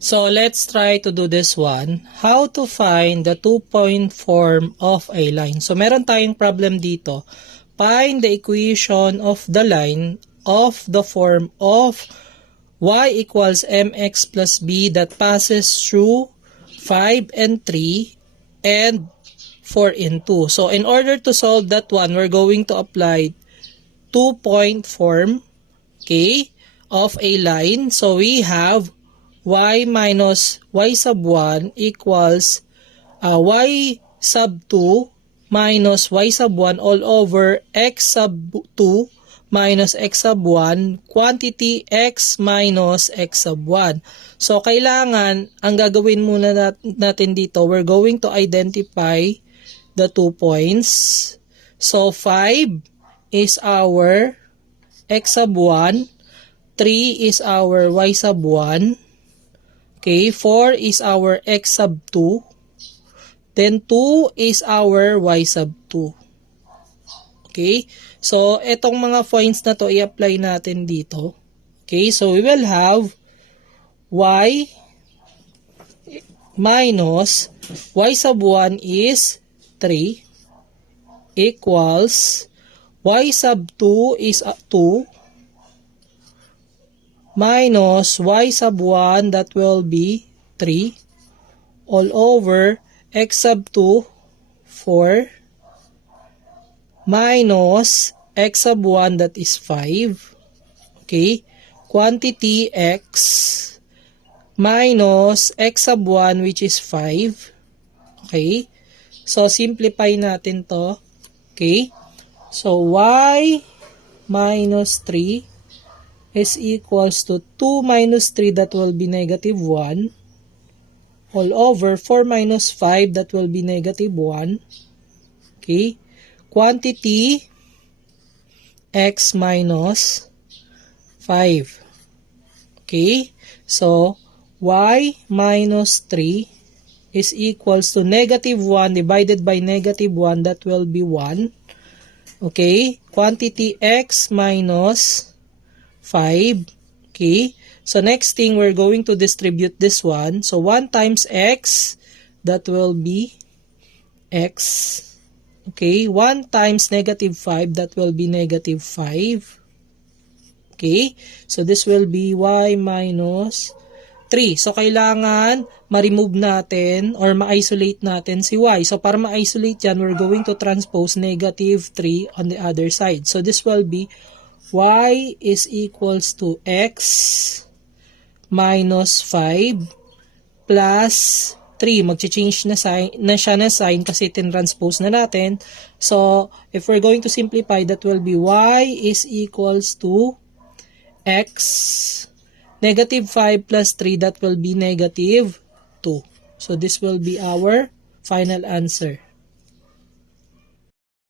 So let's try to do this one. How to find the two-point form of a line. So meron tayong problem dito. Find the equation of the line of the form of y equals mx plus b that passes through 5 and 3 and 4 and 2. So in order to solve that one, we're going to apply two-point form, okay, of a line. So we have y minus y sub 1 equals y sub 2 minus y sub 1 all over x sub 2 minus x sub 1 quantity x minus x sub 1. So kailangan, ang gagawin muna natin dito, we're going to identify the 2 points. So 5 is our x sub 1, 3 is our y sub 1, okay, 4 is our x sub 2, then 2 is our y sub 2. Okay, so etong mga points na to i-apply natin dito. Okay, so we will have y minus y sub 1 is 3 equals y sub 2 is 2 minus y sub 1 that will be 3 all over x sub 2 4 minus x sub 1 that is 5, okay, quantity x minus x sub 1 which is 5, okay, so simplify natin to, okay, so y minus 3 is equals to 2 minus 3 that will be negative 1 all over 4 minus 5 that will be negative 1, okay, quantity x minus 5. Okay, so y minus 3 is equals to negative 1 divided by negative 1 that will be 1. Okay, quantity x minus 5. Okay, so next thing we're going to distribute this one. So 1 times x that will be x. Okay, 1 times negative 5, that will be negative 5. Okay, so this will be y minus 3. So, kailangan ma-remove natin or ma-isolate natin si y. So, para ma-isolate yan, we're going to transpose negative 3 on the other side. So, this will be y is equals to x minus 5 plus 3, mag-change na siya na sign kasi tinranspose na natin. So, if we're going to simplify, that will be y is equals to x, negative 5 plus 3, that will be negative 2. So, this will be our final answer.